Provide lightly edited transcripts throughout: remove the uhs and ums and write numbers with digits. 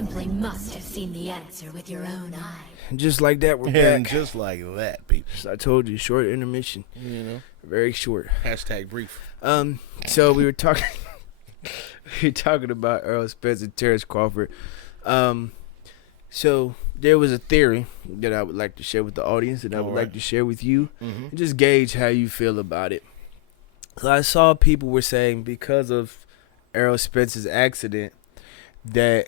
simply must have seen the answer with your own eye. Just like that, we're And back. just like that, people. I told you, short intermission. You know, Very short. hashtag brief. So we were talking about Errol Spence and Terrence Crawford. So there was a theory that I would like to share with the audience and I would like to share with you. Mm-hmm. Just gauge how you feel about it. So I saw people were saying because of Errol Spence's accident that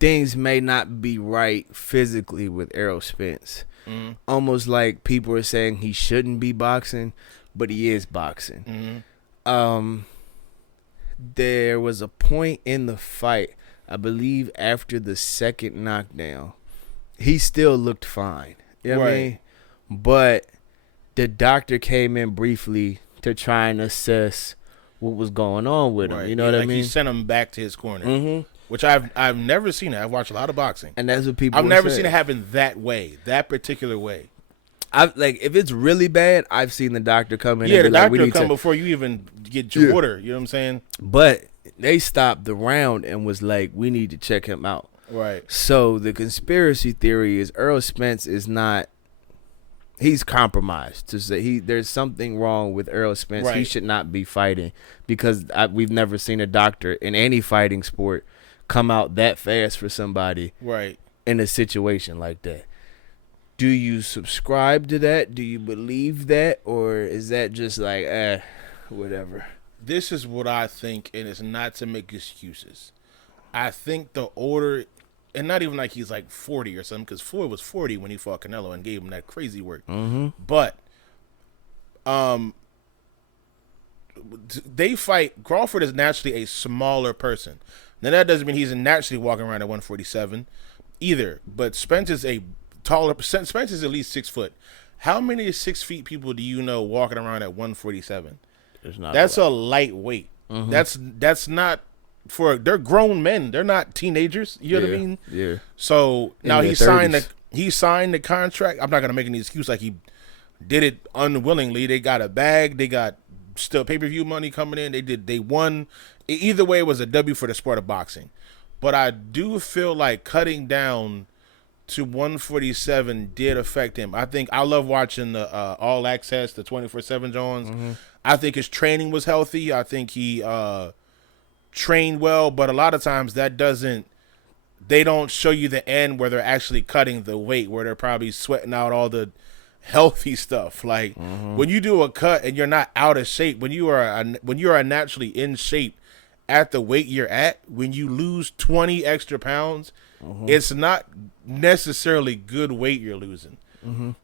things may not be right physically with Errol Spence. Mm-hmm. Almost like people are saying he shouldn't be boxing, but he is boxing. Mm-hmm. There was a point in the fight, I believe after the second knockdown, he still looked fine. You know what I mean? But the doctor came in briefly to try and assess what was going on with him. You know what I mean? He sent him back to his corner, Mm-hmm. which I've never seen it. I've watched a lot of boxing. And that's what people I've were never saying. seen it happen that way, that particular way. Like if it's really bad, I've seen the doctor come in. Yeah, and the be like, doctor we will need come to. before you even get your order. You know what I'm saying? But they stopped the round and was like, we need to check him out. Right. So the conspiracy theory is Errol Spence is not. He's compromised. To say there's something wrong with Errol Spence. He Right. should not be fighting because we've never seen a doctor in any fighting sport come out that fast for somebody Right. in a situation like that. Do you subscribe to that? Do you believe that? Or is that just like, whatever? This is what I think, and it's not to make excuses. I think the order, and not even like he's like 40 or something, because Floyd was 40 when he fought Canelo and gave him that crazy work. Mm-hmm. But they fight. Crawford is naturally a smaller person. Now that doesn't mean he's naturally walking around at 147 either. But Spence is a taller. Spence is at least 6 foot. How many 6 feet people do you know walking around at 147? There's not. That's a lightweight. Mm-hmm. That's not for. They're grown men. They're not teenagers. You know what I mean? Yeah. So In now their he signed the contract. I'm not gonna make any excuse like he did it unwillingly. They got a bag. They got still pay-per-view money coming in. They won. Either way, it was a W for the sport of boxing. But I do feel like cutting down to 147 did affect him. I think I love watching the All Access, the 24/7 Jones. Mm-hmm. I think his training was healthy. I think he trained well, but a lot of times that doesn't. They don't show you the end where they're actually cutting the weight, where they're probably sweating out all the healthy stuff. Like when you do a cut and you're not out of shape, when you are naturally in shape at the weight you're at, when you lose 20 extra pounds, it's not necessarily good weight you're losing.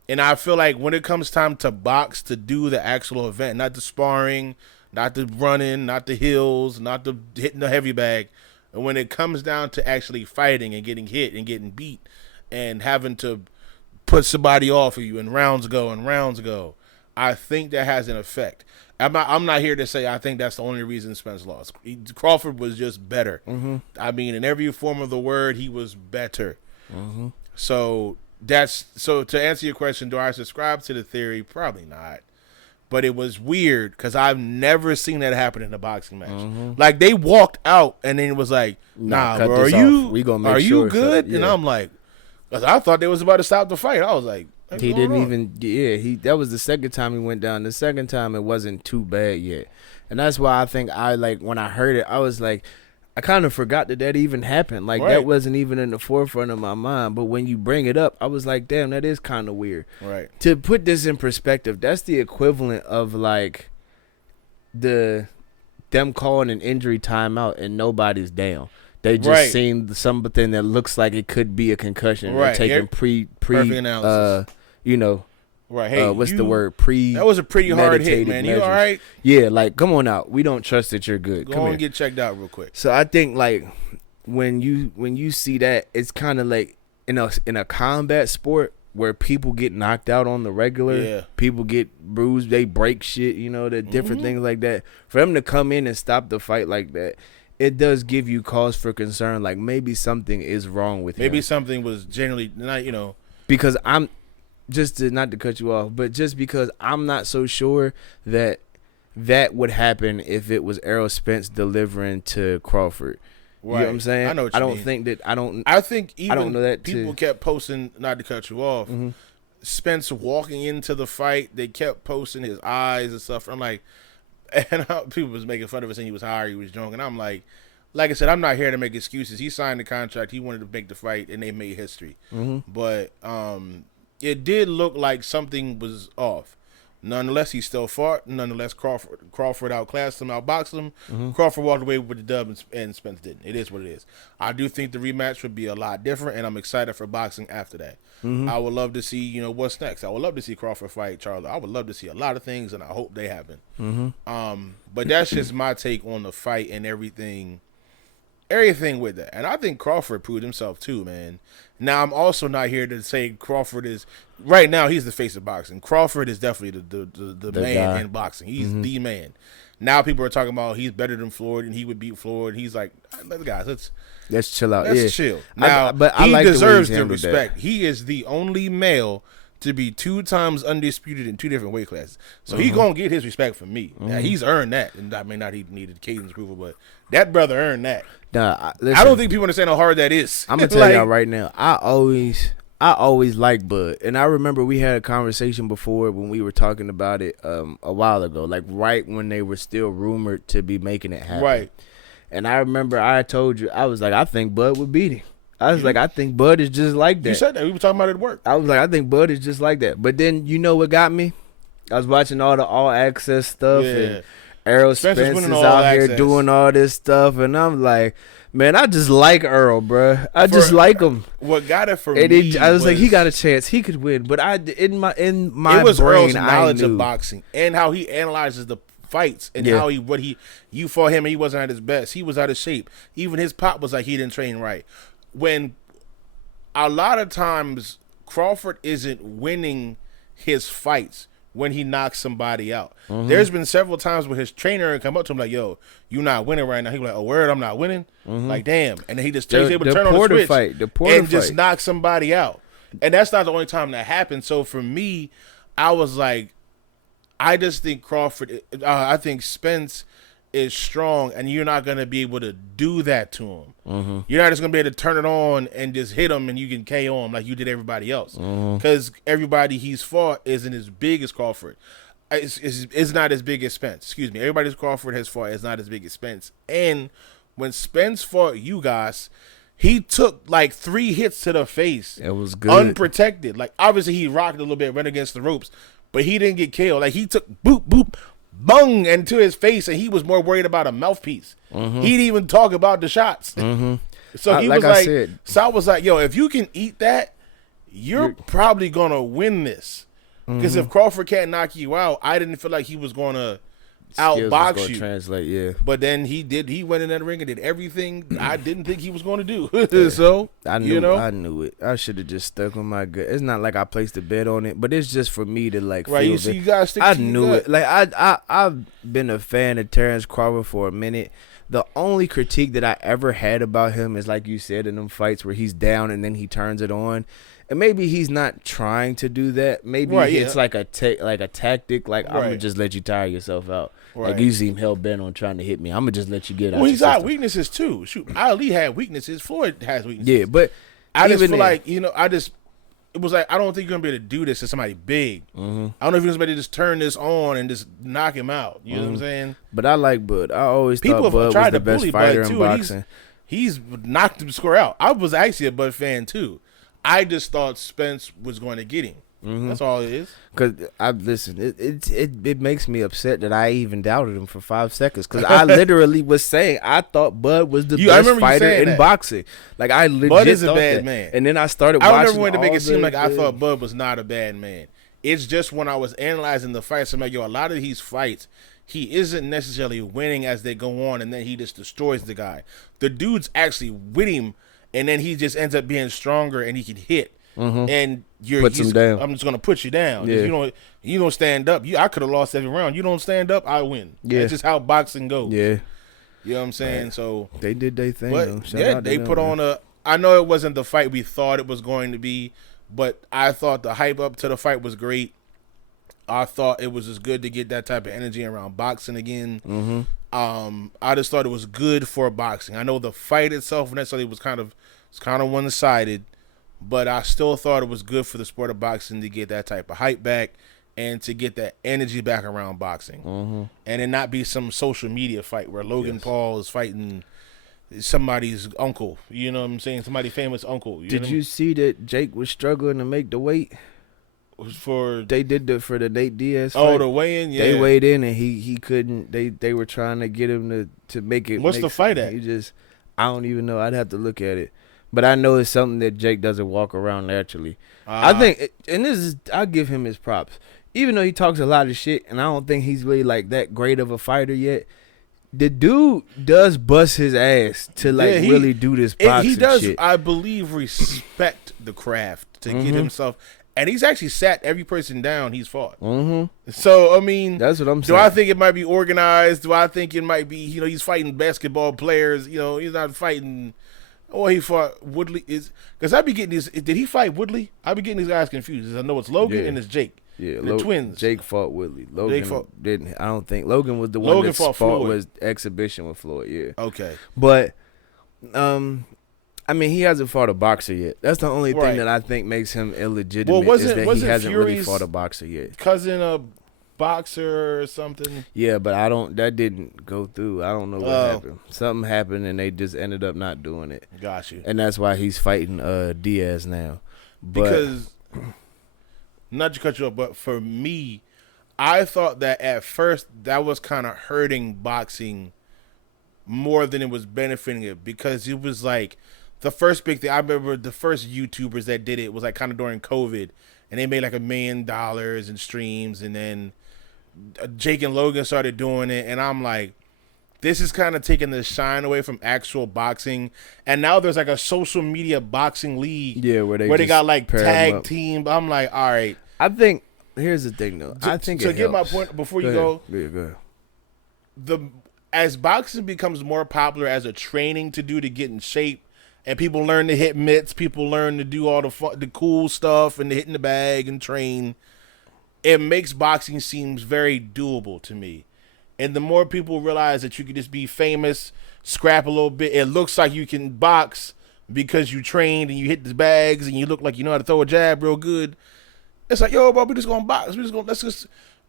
And I feel like when it comes time to box, to do the actual event, not the sparring, not the running, not the hills, not the hitting the heavy bag, and when it comes down to actually fighting and getting hit and getting beat and having to put somebody off of you and rounds go, I think that has an effect. I'm not here to say I think that's the only reason Spence lost. Crawford was just better. I mean, in every form of the word, he was better. So to answer your question, do I subscribe to the theory? Probably not. But it was weird because I've never seen that happen in a boxing match. Like they walked out and then it was like, nah, cut bro, this off. We gonna make are sure you good? so- And yeah. I'm like, 'cause I thought they was about to stop the fight. I was like, what's He going didn't on? even. Yeah, that was the second time he went down. The second time it wasn't too bad yet, and that's why I think when I heard it, I was like, I kind of forgot that even happened. Like Right. that wasn't even in the forefront of my mind. But when you bring it up, I was like, damn, that is kind of weird. Right. To put this in perspective, that's the equivalent of like them calling an injury timeout and nobody's down. They just Right. seen something that looks like it could be a concussion. Right. They're taking Perfect analysis. Right. Hey, what's the word? That was a pretty hard hit, man. You all right? Yeah, like come on out. We don't trust that you're good. Go Come on here. and get checked out real quick. So I think like when you see that, it's kind of like in a combat sport where people get knocked out on the regular. Yeah. People get bruised. They break shit. The different things like that. For them to come in and stop the fight like that, it does give you cause for concern. Like maybe something is wrong with Maybe him. something was generally not, Because I'm not to cut you off, but just because I'm not so sure that would happen if it was Errol Spence delivering to Crawford. You know what I'm saying? I know what you don't mean. think that I think even I don't know that people kept posting, not to cut you off, Spence walking into the fight, they kept posting his eyes and stuff. I'm like, and people was making fun of us saying he was high or he was drunk. And I'm like I said, I'm not here to make excuses. He signed the contract. He wanted to make the fight, and they made history. But it did look like something was off. Nonetheless, he still fought. Nonetheless, Crawford outclassed him, outboxed him. Crawford walked away with the dub, and Spence didn't. It is what it is. I do think the rematch would be a lot different, and I'm excited for boxing after that. I would love to see, what's next. I would love to see Crawford fight Charlo. I would love to see a lot of things, and I hope they happen. But that's just my take on the fight and everything with that. And I think Crawford proved himself too, man. Now, I'm also not here to say Crawford is right now. He's the face of boxing. Crawford is definitely the man guy in boxing. He's the man. Now people are talking about he's better than Floyd and he would beat Floyd. He's like, guys, let's chill out. Let's chill. Now, he like deserves the the respect. He is the only male to be 2 times undisputed in 2 different weight classes. So he gonna get his respect from me. Now, he's earned that. And I mean, not he needed Caden's approval, but that brother earned that. Nah, listen, I don't think people understand how hard that is. I'm gonna tell y'all right now. I always liked Bud, and I remember we had a conversation before when we were talking about it a while ago, like right when they were still rumored to be making it happen. Right. And I remember I told you, I was like, I think Bud would beat him. I was like, I think Bud is just like that. You said that. We were talking about it at work. I was like, I think Bud is just like that. But then you know what got me? I was watching all the All Access stuff and Errol Spence is out here doing all this stuff, and I'm like, man, I just like Earl, bro. I just like him. What got it for and me? I was like, he got a chance. He could win. But in my it was brain, Earl's knowledge of boxing and how he analyzes the fights and how you fought him and he wasn't at his best. He was out of shape. Even his pop was like he didn't train right. When a lot of times Crawford isn't winning his fights when he knocks somebody out. There's been several times where his trainer come up to him like, yo, you not winning right now. He like, oh, word, I'm not winning? Like, damn. And then he just he's able to turn on the switch and just knock somebody out. And that's not the only time that happened. So for me, I was like, I just think Crawford, I think Spence is strong, and you're not going to be able to do that to him. You're not just going to be able to turn it on and just hit him and you can KO him like you did everybody else. Because everybody he's fought isn't as big as Crawford. It's not as big as Spence. Excuse me. Everybody's Crawford has fought is not as big as Spence. And when Spence fought you guys, he took like 3 hits to the face. It was good. Unprotected. Like, obviously he rocked a little bit, ran against the ropes, but he didn't get killed. Like, he took boop, boop, bung into his face, and he was more worried about a mouthpiece. He didn't even talk about the shots. So he was like, Sal was like, yo, if you can eat that, you're probably going to win this. Because if Crawford can't knock you out, I didn't feel like he was going to outbox you. Translate, yeah. But then he did. He went in that ring and did everything I didn't think he was going to do. So I knew it. I should have just stuck with my gut. It's not like I placed a bet on it, but it's just for me to like. Right, feel you gotta stick. I knew it. Like I've been a fan of Terrence Crawford for a minute. The only critique that I ever had about him is, like you said, in them fights where he's down and then he turns it on. And maybe he's not trying to do that. Maybe it's like a tactic. Like, I'm going to just let you tire yourself out. Right. Like, you seem hell-bent on trying to hit me. I'm going to just let you get out. Well, he's got weaknesses, too. Shoot, Ali had weaknesses. Floyd has weaknesses. Yeah, but I just feel like, it was like, I don't think you're going to be able to do this to somebody big. I don't know if you're going to be able to just turn this on and just knock him out. You know what I'm saying? But I like Bud. I always thought Bud was the best fighter in boxing. He's knocked the score out. I was actually a Bud fan, too. I just thought Spence was going to get him. That's all it is. Because it makes me upset that I even doubted him for 5 seconds. Because I literally was saying I thought Bud was the best fighter in boxing. Like, I legit Bud is a bad man. And then I started watching. I never wanted to make it seem like I thought Bud was not a bad man. It's just when I was analyzing the fights, I'm like, yo, a lot of these fights, he isn't necessarily winning as they go on, and then he just destroys the guy. The dude's actually with him. And then he just ends up being stronger, and he can hit. And puts him down. I'm just gonna put you down. Yeah. You don't stand up. I could have lost every round. You don't stand up, I win. Yeah. That's just how boxing goes. Yeah. You know what I'm saying? Right. So they did their thing. But they put on a. I know it wasn't the fight we thought it was going to be, but I thought the hype up to the fight was great. I thought it was just good to get that type of energy around boxing again. I just thought it was good for boxing. I know the fight itself necessarily was kind of one-sided, but I still thought it was good for the sport of boxing to get that type of hype back and to get that energy back around boxing, and it not be some social media fight where Logan Paul is fighting somebody's uncle. You know what I'm saying? Somebody famous uncle. Did you see that Jake was struggling to make the weight? For They did for the Nate Diaz fight. Oh, the weigh-in, yeah. They weighed in and he couldn't. They were trying to get him to make it. What's the fight at? I don't even know. I'd have to look at it, but I know it's something that Jake doesn't walk around naturally. I think, and I give him his props, even though he talks a lot of shit, and I don't think he's really like that great of a fighter yet. The dude does bust his ass to really do this boxing He does, shit. I believe, respect the craft to get himself. And he's actually sat every person down he's fought. So, I mean, That's what I'm saying. Do I think it might be organized? Do I think it might be, he's fighting basketball players? He's not fighting. Oh, he fought Woodley. Because I be getting these. Did he fight Woodley? I be getting these guys confused. I know it's Logan and it's Jake. Yeah, the twins. Jake fought Woodley. Logan didn't. I don't think Logan was the one Logan that fought fought Floyd. was exhibition with Floyd. Yeah. Okay. But, I mean, he hasn't fought a boxer yet. That's the only thing that I think makes him illegitimate. Well, is that he hasn't really Fury's fought a boxer yet. Cousin a boxer or something? Yeah, but that didn't go through. I don't know what happened. Something happened and they just ended up not doing it. Got you. And that's why he's fighting Diaz now. Because, not to cut you off, but for me, I thought that at first that was kind of hurting boxing more than it was benefiting it, because it was like the first big thing. I remember the first YouTubers that did it was like kind of during COVID, and they made like $1 million in streams, and then Jake and Logan started doing it, and I'm like, this is kind of taking the shine away from actual boxing. And now there's like a social media boxing league, where they got like tag team. I'm like, all right. I think here's the thing though. I think to get my point before you go. Yeah, go ahead. As boxing becomes more popular as a training to do to get in shape, and people learn to hit mitts, people learn to do all the cool stuff and hitting the bag and train, it makes boxing seems very doable to me. And the more people realize that you can just be famous, scrap a little bit, it looks like you can box because you trained and you hit the bags and you look like you know how to throw a jab real good. It's like, yo, bro, we just gonna box.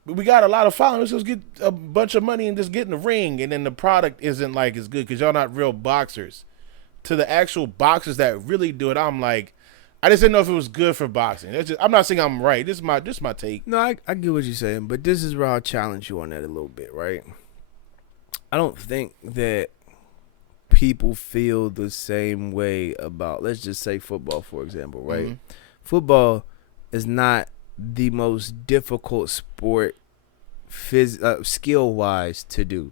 We got a lot of followers. Let's just get a bunch of money and just get in the ring. And then the product isn't like as good because y'all not real boxers. To the actual boxers that really do it, I'm like, I just didn't know if it was good for boxing. I'm not saying I'm right. This is my take. No, I get what you're saying, but this is where I'll challenge you on that a little bit, right? I don't think that people feel the same way about, let's just say football, for example, right? Mm-hmm. Football is not the most difficult sport skill-wise to do.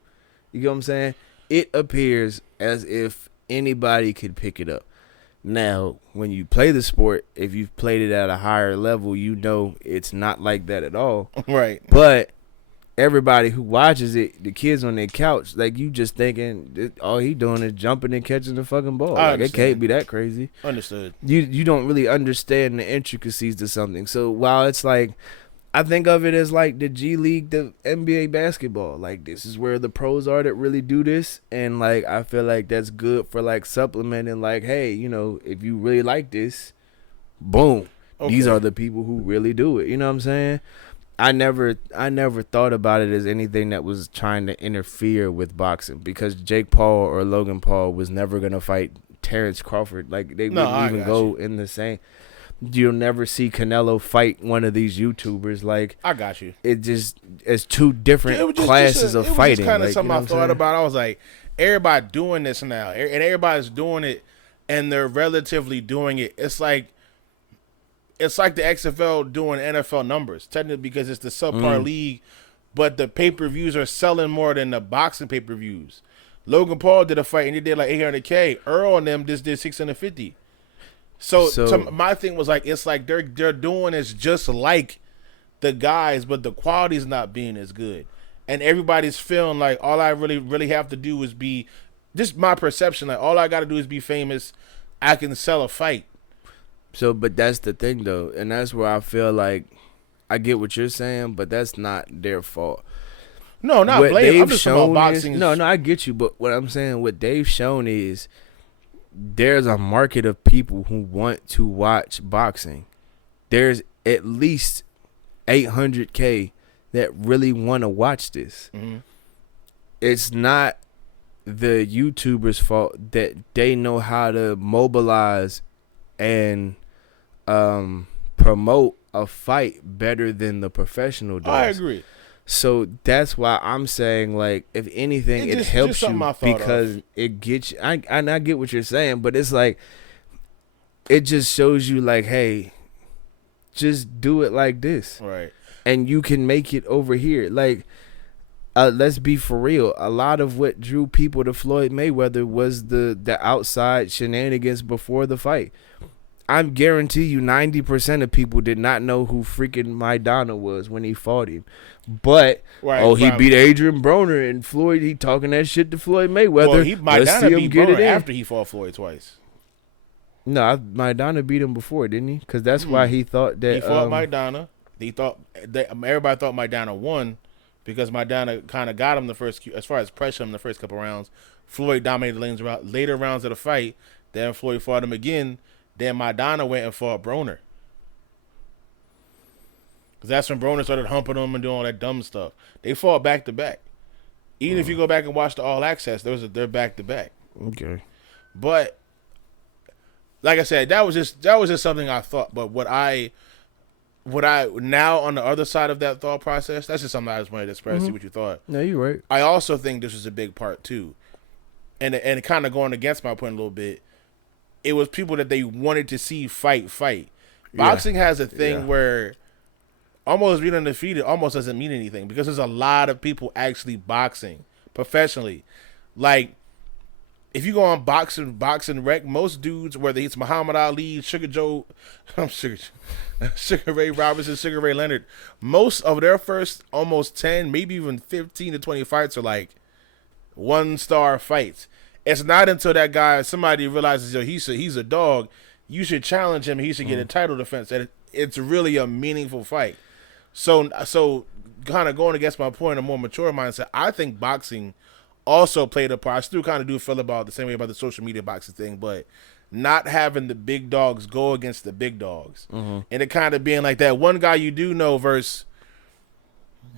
You get what I'm saying? It appears as if anybody could pick it up. Now, when you play the sport, if you've played it at a higher level, you know it's not like that at all. Right. But everybody who watches it, the kids on their couch, like you just thinking, all he doing is jumping and catching the fucking ball. Like, it can't be that crazy. Understood. You don't really understand the intricacies to something. So while it's like, I think of it as like the G League, the NBA basketball. Like, this is where the pros are that really do this. And, like, I feel like that's good for, like, supplementing, like, hey, if you really like this, boom. Okay. These are the people who really do it. You know what I'm saying? I never thought about it as anything that was trying to interfere with boxing, because Jake Paul or Logan Paul was never going to fight Terrence Crawford. Like, they wouldn't even go in the same. You'll never see Canelo fight one of these YouTubers. Like, I got you. It's two different classes of fighting. It was kind of something I thought about. I was like, everybody doing this now, and everybody's doing it, and they're relatively doing it. It's like the XFL doing NFL numbers, technically, because it's the subpar league, but the pay-per-views are selling more than the boxing pay-per-views. Logan Paul did a fight, and he did like $800K. Earl and them just did $650. So my thing was like, it's like they're doing this just like the guys, but the quality's not being as good, and everybody's feeling like all I really have to do is be, just my perception, like all I got to do is be famous. I can sell a fight. So, but that's the thing though, and that's where I feel like I get what you're saying, but that's not their fault. No, not what blame. I'm they've just talking about shown boxing. is, no, I get you, but what I'm saying, what they've shown is there's a market of people who want to watch boxing. There's at least 800K that really want to watch this. Mm-hmm. It's not the YouTubers' fault that they know how to mobilize and promote a fight better than the professional does. I agree. So that's why I'm saying, like, if anything, it helps you because it gets you. I get what you're saying, but it's like it just shows you, like, hey, just do it like this, right? And you can make it over here. Like, let's be for real. A lot of what drew people to Floyd Mayweather was the outside shenanigans before the fight. I guarantee you 90% of people did not know who freaking Maidana was when he fought him. But, he beat Adrian Broner, and Floyd, he talking that shit to Floyd Mayweather. Well, Maidana beat Broner after he fought Floyd twice. No, Maidana beat him before, didn't he? Because that's why he thought that... He fought Maidana. He thought everybody thought Maidana won because Maidana kind of got him the first... As far as pressure him the first couple rounds, Floyd dominated the later rounds of the fight. Then Floyd fought him again. Then Maidana went and fought Broner. Because that's when Broner started humping him and doing all that dumb stuff. They fought back to back. Even if you go back and watch the All Access, they're back to back. Okay. But like I said, that was just something I thought. But what I now on the other side of that thought process, that's just something I just wanted to express. See what you thought. No, you're right. I also think this was a big part too, and kind of going against my point a little bit. It was people that they wanted to see fight. Boxing has a thing where almost being undefeated almost doesn't mean anything because there's a lot of people actually boxing professionally. Like, if you go on boxing rec, most dudes, whether it's Muhammad Ali, Sugar Ray Robinson, Sugar Ray Leonard, most of their first almost 10, maybe even 15 to 20 fights are like 1-star fights. It's not until that guy, somebody realizes, yo, he's a dog, you should challenge him, he should get a title defense, that it's really a meaningful fight. So kind of going against my point, a more mature mindset, I think boxing also played a part. I still kind of do feel about the same way about the social media boxing thing, but not having the big dogs go against the big dogs. And it kind of being like that one guy you do know versus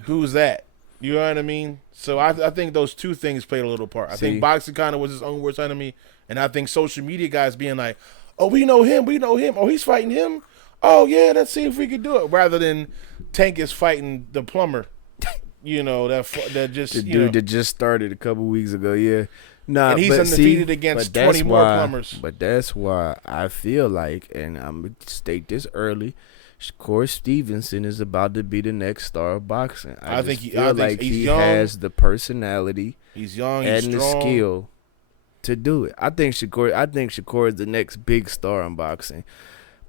who's that? You know what I mean? So I think those two things played a little part. I think boxing kind of was his own worst enemy, and I think social media guys being like, oh, we know him. Oh, he's fighting him. Oh, yeah, let's see if we could do it. Rather than Tank is fighting the plumber. You know, that just... The dude that just started a couple weeks ago, yeah. Nah, and he's undefeated against 20 more plumbers. But that's why I feel like, and I'm going to state this early, Shakur Stevenson is about to be the next star of boxing. I think he has the personality, he's young, and he's the skill to do it. I think Shakur is the next big star in boxing.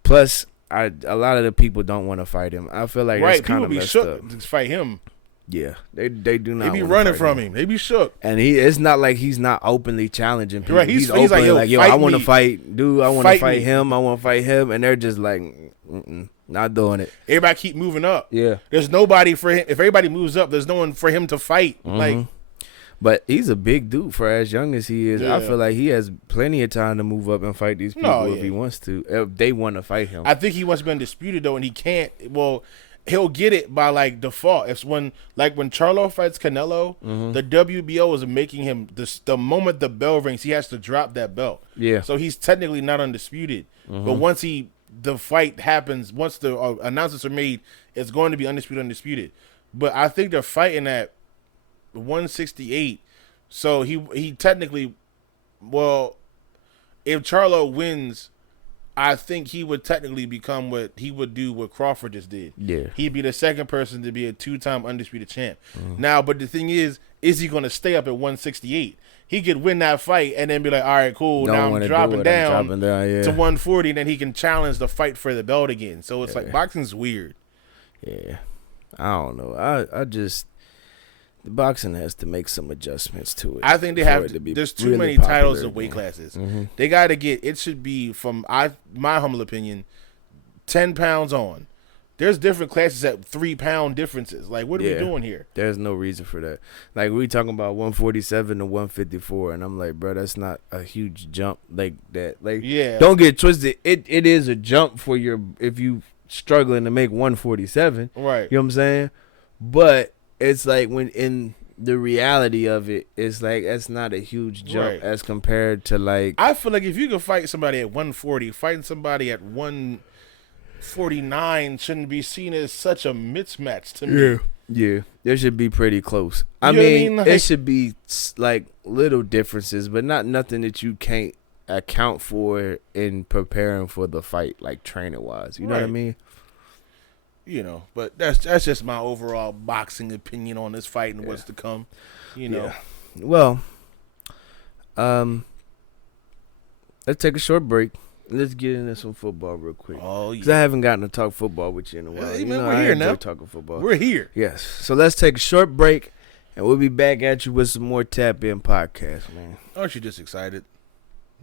Plus, a lot of the people don't want to fight him. I feel like that's kind of messed up. To fight him. Yeah, they do not. They be running from him. They be shook. And it's not like he's not openly challenging people. Right, he's openly like, yo, I want to fight, dude. I want to fight him. I want to fight him. And they're just like, not doing it. Everybody keep moving up. Yeah. There's nobody for him. If everybody moves up, there's no one for him to fight. Like, but he's a big dude for as young as he is. Yeah. I feel like he has plenty of time to move up and fight these people if he wants to. If they want to fight him. I think he wants to be undisputed though, and he can't. Well, he'll get it by like default. It's when Charlo fights Canelo, the WBO is making him the moment the bell rings, he has to drop that belt. Yeah. So he's technically not undisputed. But once the fight happens, once the announcements are made, it's going to be undisputed. But I think they're fighting at 168. So he technically, well, if Charlo wins, I think he would technically become what he would do what Crawford just did. Yeah. He'd be the second person to be a 2-time undisputed champ. Now, but the thing is he going to stay up at 168? He could win that fight and then be like, all right, cool, now I'm dropping down to 140, and then he can challenge the fight for the belt again. So it's like boxing's weird. Yeah. I don't know. I just... The boxing has to make some adjustments to it. I think they have to. There's too many titles and weight classes. They got to get. It should be, from my humble opinion, 10 pounds on. There's different classes at 3 pound differences. Like, what are we doing here? There's no reason for that. Like, we talking about 147 to 154, and I'm like, bro, that's not a huge jump like that. Like, don't get twisted. It is a jump for if you struggling to make 147. Right. You know what I'm saying? But it's like when in the reality of it, it's like that's not a huge jump as compared to like. I feel like if you can fight somebody at 140, fighting somebody at 149 shouldn't be seen as such a mismatch to me. Yeah, it should be pretty close. I mean, like, it should be like little differences, but not nothing that you can't account for in preparing for the fight, like training wise. You know what I mean? You know, but that's just my overall boxing opinion on this fight and what's to come. You know. Yeah. Well, let's take a short break. Let's get into some football real quick. Oh, yeah. Because I haven't gotten to talk football with you in a while. Hey, man, we're here now. Talking football. We're here. Yes. So let's take a short break, and we'll be back at you with some more Tap In podcast, man. Aren't you just excited?